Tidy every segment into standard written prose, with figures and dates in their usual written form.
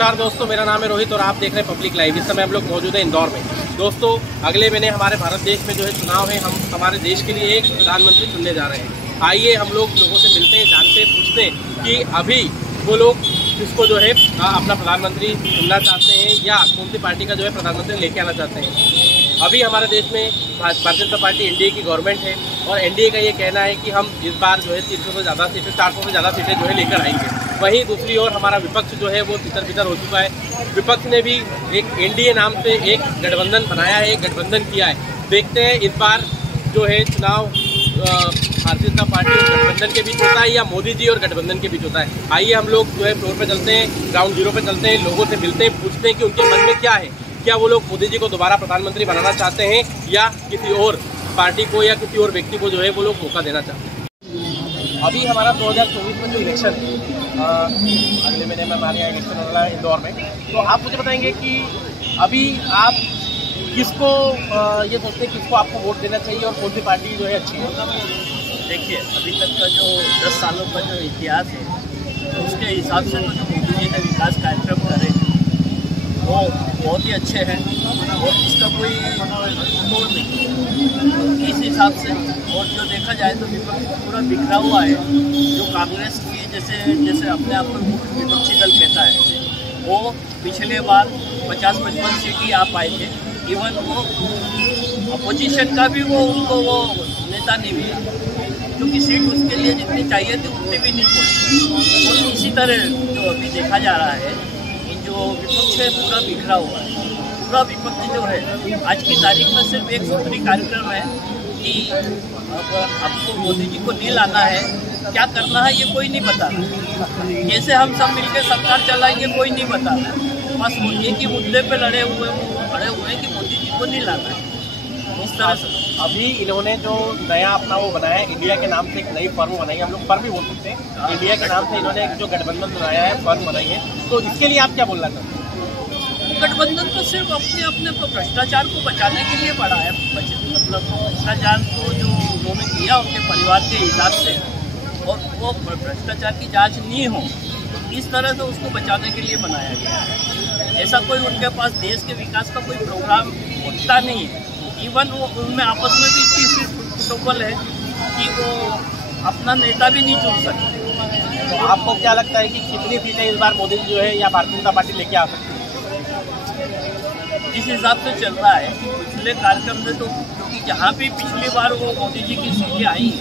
नमस्कार दोस्तों, मेरा नाम है रोहित और आप देख रहे हैं पब्लिक लाइव। इस समय हम लोग मौजूद हैं इंदौर में। दोस्तों, अगले महीने हमारे भारत देश में जो है चुनाव है। हम हमारे देश के लिए एक प्रधानमंत्री चुनने जा रहे हैं। आइए हम लोग लोगों से मिलते हैं, जानते हैं, पूछते हैं कि अभी वो लोग किसको जो है अपना प्रधानमंत्री चुनना चाहते हैं या कौन सी पार्टी का जो है प्रधानमंत्री लेके आना चाहते हैं। अभी हमारे देश में भारतीय जनता पार्टी एनडीए की गवर्नमेंट है और एनडीए का ये कहना है कि हम इस बार जो है 300 से ज़्यादा सीटें, 400 से ज़्यादा सीटें जो है लेकर आएंगे। वहीं दूसरी ओर हमारा विपक्ष जो है वो तितर-बितर हो चुका है। विपक्ष ने भी एक एनडीए नाम से एक गठबंधन बनाया है, एक गठबंधन किया है। देखते हैं इस बार जो है चुनाव भारतीय जनता पार्टी और गठबंधन के बीच होता है या मोदी जी और गठबंधन के बीच होता है। आइए हम लोग जो है फ्लोर पे चलते हैं, ग्राउंड जीरो पे चलते हैं, लोगों से मिलते हैं, पूछते हैं कि उनके मन में क्या है। क्या वो लोग मोदी जी को दोबारा प्रधानमंत्री बनाना चाहते हैं या किसी और पार्टी को या किसी और व्यक्ति को जो है वो लोग मौका देना चाहते हैं। अभी हमारा 2024 में जो इलेक्शन अगले महीने में हमारे यहाँ इलेक्शन हो रहा है इंदौर में, तो आप मुझे बताएंगे कि अभी आप किसको ये सोचते हैं किसको आपको वोट देना चाहिए और कौन सी पार्टी जो है अच्छी है? देखिए, अभी तक का जो 10 सालों का जो इतिहास है तो उसके हिसाब से तो जो मोदी जी ने विकास कार्यक्रम करे वो बहुत ही अच्छे हैं और इसका कोई तोड़ नहीं। इस हिसाब से और जो देखा जाए तो विपक्ष पूरा बिखरा हुआ है। जो कांग्रेस की जैसे अपने आप को विपक्षी दल कहता है, वो पिछले बार 50-55 सीट ही आ पाए थे। इवन वो अपोजिशन का भी उनको नेता नहीं मिला, क्योंकि सीट उसके लिए जितनी चाहिए थी उतनी भी नहीं पहुँची। और इसी तरह जो अभी देखा जा रहा है कि जो विपक्ष है पूरा बिखरा हुआ है। पूरा विपक्ष जो है आज की तारीख में सिर्फ एक सूत्री कार्यक्रम है कि आपको मोदी जी को नहीं लाना है, क्या करना है ये कोई नहीं बता रहा। कैसे हम सब मिलकर सरकार चलाएंगे कोई नहीं बता रहा। बस एक ही मुद्दे पे लड़े हुए हैं कि मोदी जी को नहीं लाना है। इस तरह से अभी इन्होंने जो नया अपना वो बनाया है, इंडिया के नाम से एक नई फर्म बनाई है, हम लोग फर्म भी बोल सकते हैं। इंडिया के नाम से इन्होंने एक जो गठबंधन बनाया है, फर्म बनाई है, तो इसके लिए आप क्या बोलना चाहते हैं? गठबंधन तो सिर्फ अपने भ्रष्टाचार को बचाने के लिए बढ़ा है। मतलब भ्रष्टाचार को जो उन्होंने किया उनके परिवार के हिसाब से, और वो भ्रष्टाचार की जांच नहीं हो, इस तरह से उसको बचाने के लिए बनाया गया है। ऐसा कोई उनके पास देश के विकास का कोई प्रोग्राम होता नहीं है। इवन वो उनमें आपस में भी इतनी प्रोटोकॉल है कि वो अपना नेता भी नहीं चुन सकते। तो आपको क्या लगता है कि कितनी सीटें इस बार मोदी जी जो है या भारतीय जनता पार्टी लेके आ सकती है? जिस हिसाब से चल रहा है पिछले कार्यक्रम में, तो क्योंकि जहाँ भी पिछली बार वो मोदी जी की सीटें आई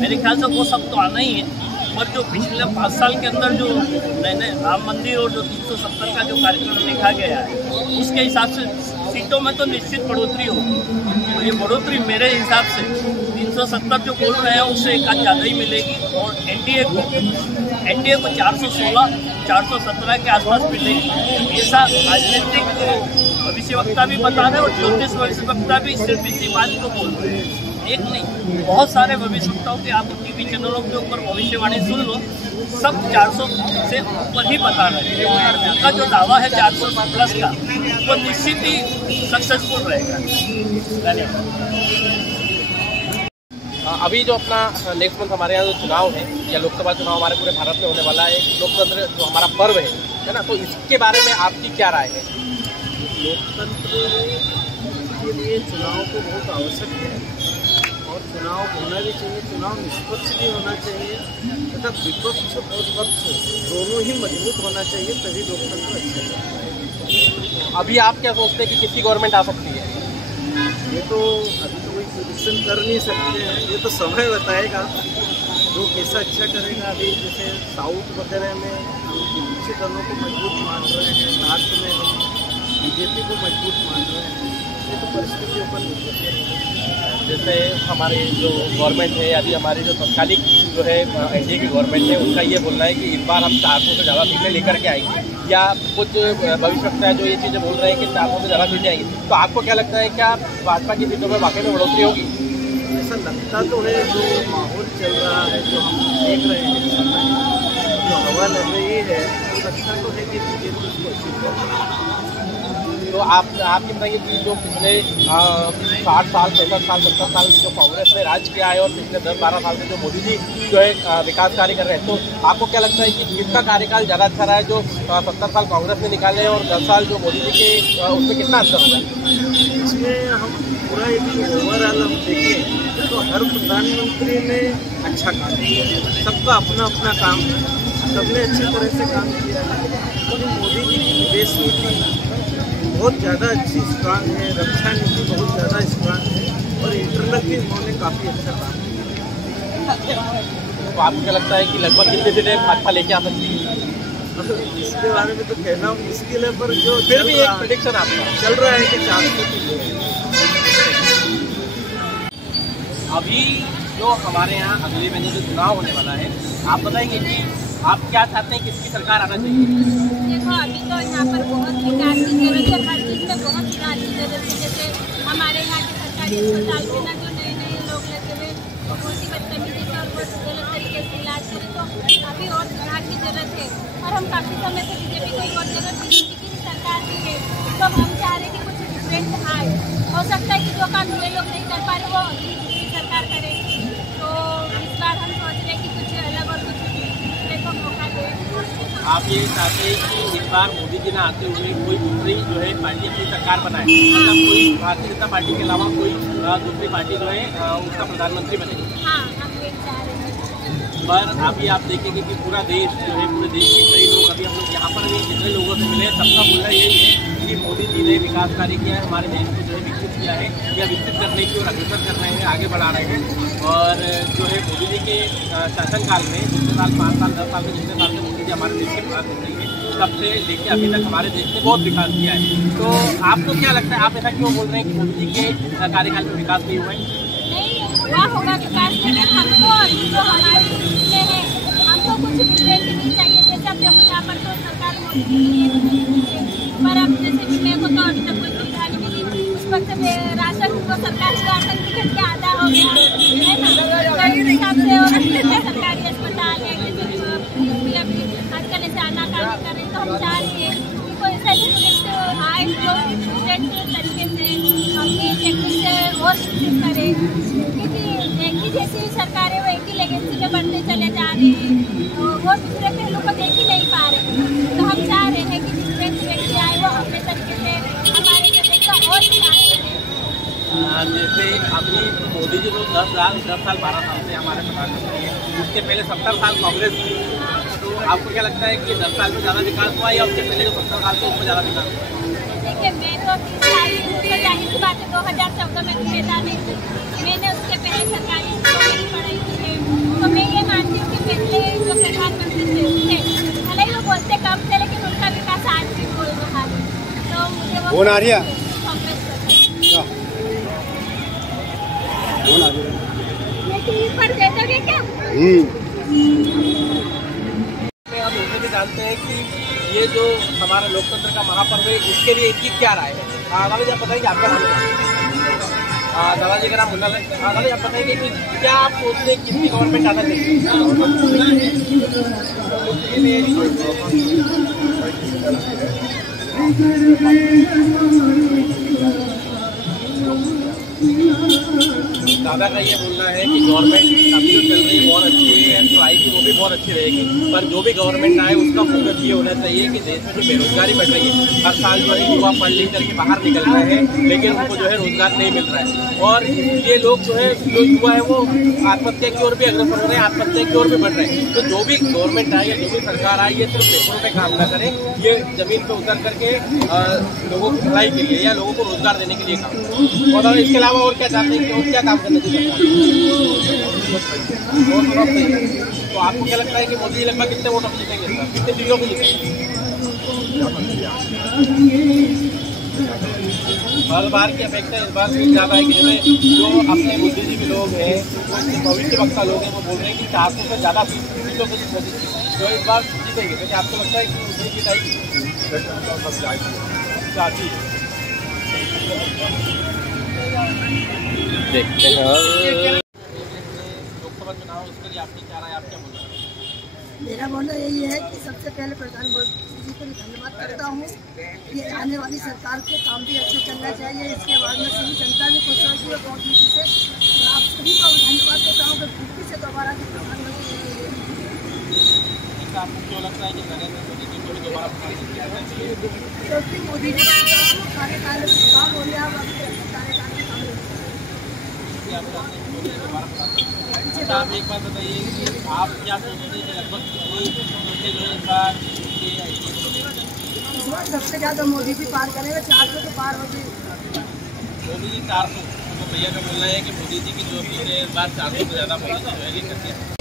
मेरे ख्याल से वो सब तो आना ही है। और जो पिछले 5 साल के अंदर जो नए राम मंदिर और जो 370 का जो कार्यक्रम देखा गया है उसके हिसाब से सीटों में तो निश्चित बढ़ोतरी होगी। और ये बढ़ोतरी मेरे हिसाब से 370 जो बोल रहे हैं उससे एक आध ज़्यादा ही मिलेगी। और एनडीए को 416, 417 के आसपास मिलेगी। ऐसा राजनीतिक भविष्यवक्ता भी बता रहे हैं और ज्योतिष भविष्यवक्ता भी सिर्फ इसी बात को बोल रहे हैं। एक नहीं, बहुत सारे भविष्यवक्ताओं के आप टीवी चैनलों के ऊपर भविष्यवाणी सुन लो, सब 400 से ऊपर ही बता रहे हैं। उनका जो दावा है 400 प्लस का, वो निश्चित ही सक्सेसफुल रहेगा। अभी जो अपना नेक्स्ट मंथ हमारे यहाँ जो चुनाव है या लोकसभा चुनाव हमारे पूरे भारत में होने वाला है, लोकतंत्र जो हमारा पर्व है ना, तो इसके बारे में आपकी क्या राय है? लोकतंत्र के लिए चुनाव को बहुत आवश्यक है और चुनाव होना भी चाहिए। चुनाव निष्पक्ष भी होना चाहिए तथा विपक्ष और पक्ष दोनों ही मजबूत होना चाहिए, तभी लोकतंत्र अच्छा चलेगा। अभी आप क्या सोचते हैं कि किसकी गवर्नमेंट आ सकती है? ये तो अभी तो कोई प्रेडिक्शन कर नहीं सकते हैं, ये तो समय बताएगा जो कैसा अच्छा करेगा। अभी जैसे साउथ वगैरह में विपक्षी दलों को मजबूत मान रहे हैं, नॉर्थ में हम बीजेपी को मजबूत मान रहे हैं। ये तो परिस्थितियों पर निर्भर है। जैसे हमारे जो गवर्नमेंट है, अभी हमारी जो तत्कालिक जो है एनडीए की गवर्नमेंट है, उनका ये बोलना है कि इस बार हम 400 से ज़्यादा सीटें लेकर के आएंगे, या कुछ भविष्यवक्ता है जो ये चीज़ें बोल रहे हैं कि 400 से ज़्यादा सीटें आएंगी। तो आपको क्या लगता है, क्या भाजपा की सीटों में वाकई में बढ़ोतरी होगी? ऐसा लगता तो है, जो माहौल चल रहा है, जो हम देख रहे हैं, जो हवा लग रही है, तो लगता तो है कि बीजेपी को अच्छी तो आप ये बताइए कि जो पिछले 60 साल 65 साल 70 साल जो कांग्रेस ने राज किया है और पिछले 10-12 साल से जो मोदी जी जो है विकास कार्य कर रहे हैं, तो आपको क्या लगता है कि किसका कार्यकाल ज़्यादा अच्छा रहा है, जो 70 साल कांग्रेस ने निकाले और 10 साल जो मोदी जी के, उसमें कितना अंतर होगा? इसमें हम पूरा एक ओवरऑल हम देखें तो हर प्रधानमंत्री ने अच्छा काम किया है, सबका अपना अपना काम है, सबने अच्छी तरह से काम किया है। तो मोदी जी की विदेश नीति बहुत ज़्यादा अच्छी स्ट्रांग है, रक्षा नीति बहुत ज़्यादा स्ट्रांग है और इंटरनल भी उन्होंने काफ़ी अच्छा काम किया। तो आपको क्या लगता है कि लगभग कितने दिन भाजपा लेके आ सकती है? इसके बारे में तो कहना मुश्किल है, पर जो फिर भी एक प्रेडिक्शन आपका चल रहा है कि 400 अभी जो हमारे यहाँ अगले महीने जो चुनाव होने वाला है, आप बताएंगे कि आप क्या चाहते हैं, किसकी सरकार आना चाहिए? देखो अभी तो यहाँ पर बहुत विकास की जरूरत है, हर चीज़ में बहुत विकास की जरूरत है। जैसे हमारे यहाँ के सरकारी अस्पताल में ना जो नए लोग लगे हुए बहुत ही बदतमीजी से और बहुत गलत तरीके से इलाज करें, तो अभी और सुधार की जरूरत है। और हम काफ़ी समय से बीजेपी को और जगह बीजेपी की सरकार भी है, तो हम चाह रहे हैं कि कुछ डिफरेंट आए। हो सकता है कि जो काम ये लोग नहीं कर पा रहे वो दूसरी सरकार करे, तो इस बार हम सोच रहे हैं कि कुछ अलग और कुछ देखो मौका दे। आप ये चाहते हैं कि इस बार मोदी जी ने आते हुए कोई दूसरी जो है पार्टी अपनी सरकार बनाए, मतलब कोई भारतीय जनता पार्टी के अलावा कोई दूसरी पार्टी जो है उसका प्रधानमंत्री बने? हाँ, हम ये चाह रहे हैं। पर अभी आप देखेंगे कि पूरा देश जो है, पूरे देश के कई लोग, अभी हम लोग यहाँ पर भी जितने लोगों से मिले सबका बोलना यही है कि मोदी जी ने विकास कार्य किया है, हमारे देश को जो है विकसित किया है, या विकसित करने की और अग्रसर कर रहे हैं, आगे बढ़ा रहे हैं। और जो है मोदी जी के शासनकाल में जितने साल 5 साल 10 साल में जितने साल से मोदी जी हमारे देश के प्रधानमंत्री हैं, तब से लेके अभी तक हमारे देश ने बहुत विकास किया है। तो आपको क्या लगता है, आप ऐसा क्यों बोल रहे हैं कि मोदी जी के कार्यकाल में विकास नहीं हुआ है? नहीं हुआ होगा विकास, लेकिन हमको जो हमारे में है हमको कुछ डिफरेंट नहीं चाहिए। जैसे अब देखो यहाँ पर तो सरकार मोदी जी की, पर अब जैसे मेरे को तो अभी तक कोई सुविधा नहीं मिली, उस वक्त से राशन को सरकार का राशन टिकट के आधा हो गया है ना, तो इस हिसाब से और सरकारी अस्पताल है अभी आजकल ऐसे आनाकानी कर रहे हैं। तो हम चाह रहे हैं कि कोई ऐसा डिफरेंट आए जो डिफरेंट तरीके से अपनी टेक्निक से और विकसित करे, क्योंकि एक ही जैसी सरकार है वो एक ही लेगेसी में बढ़ते चले जा रही है, तो वो दूसरे पहलू को देख ही नहीं पा रहे। तो हम चाह रहे हैं कि डिफरेंट व्यक्ति आए वो अपने तरीके से हमारे जगह का और विकास करें। जैसे अभी मोदी जी तो 10 साल 12 साल से हमारे प्रधानमंत्री हैं, उसके पहले 70 साल कांग्रेस थी, तो आपको क्या लगता है कि 10 साल में ज़्यादा विकास हुआ या उसके पहले जो 70 साल थे उसमें ज़्यादा विकास हुआ? देखिए मैं तो 30 साल की हूँ, तो जाहिर सी बात है 2014 में मैदान नहीं थी, मैंने उसके पहले सरकारी स्कूलों में पढ़ाई की है, तो मैं ये मानती हूँ कि पहले जो प्रधानमंत्री थे भले ही वो बोलते कम थे लेकिन उनका विकास आज भी बोल रहा है, तो मुझे वो कांग्रेस पर दे दोगे क्या? हम लोग भी जानते हैं कि ये जो हमारा लोकतंत्र का महापर्व है, इसके लिए इनकी क्या राय है? दादा जी आप बताइए, आपका नाम क्या है? दादाजी का नाम मुन्ना है। दादाजी आप बताइए कि क्या आप सोचते हैं किसकी गवर्नमेंट आना चाहिए? दादा का ये बोलना है कि गवर्नमेंट अभी जो चल रही है बहुत अच्छी है, जो आएगी वो भी बहुत अच्छी रहेगी, पर जो भी गवर्नमेंट आए उसका फोकस ये होना चाहिए कि देश में जो बेरोजगारी बढ़ रही है, हर साल जो है युवा पढ़ लिख करके बाहर निकल रहे हैं लेकिन उनको जो है रोजगार नहीं मिल रहा है, और ये लोग जो है जो युवा है वो आत्महत्या की ओर भी अग्रसर हो रहे हैं, आत्महत्या की ओर भी बढ़ रहे हैं। तो जो भी गवर्नमेंट आए या जो भी सरकार आए, ये सिर्फ पेपरों पर काम न करें, ये जमीन पर उतर करके लोगों की भलाई के लिए या लोगों को रोजगार देने के लिए काम करें। और इसके अलावा और क्या चाहते हैं कि और क्या काम करना चाहिए? तो आपको क्या लगता है कि मोदी जी लगभग कितने वोटों से जीतेंगे, कितने सीटों पर जीतेंगे? हर बार की अपेक्षा इस बार भी ज़्यादा है कि जैसे जो अपने बुद्धिजीवी लोग हैं, भविष्य वक्ता लोग हैं, वो बोल रहे हैं कि 400 से ज़्यादा सीटों पर जीतेंगे, तो इस बार जीतेंगे। तो क्या आपको लगता है कि मोदी की चाहती है? देखते हैं लोकसभा चुनाव, उसके लिए आपकी क्या राय, आप क्या बोल रहे हैं? मेरा बोलना यही है कि सबसे पहले प्रधानमंत्री जी को धन्यवाद करता हूँ। ये आने वाली सरकार के काम भी अच्छे चलना चाहिए, इसके बाद में सभी जनता भी खुश होगी और मोदी जी से आप सभी को धन्यवाद देता हूँ कि फिर से दोबारा की प्रधानमंत्री। आपको क्यों लगता है कि नरेंद्र मोदी जी को भी दोबारा प्रधानमंत्री करना चाहिए? क्योंकि मोदी जी कार्यकाल काम हो गया, कार्यकाल में काम अच्छा, आप एक बात बताइए कि आप क्या सोचते हैं कि लगभग कितनी सीटें जो है इस बार इस बार सबसे ज़्यादा मोदी जी पार करेंगे, 400 के पार होगी। मोदी जी 400, तो भैया का बोलना है कि मोदी जी की जो सीटें इस बार 400 से ज़्यादा मोदी जी जो है ये कर दिया।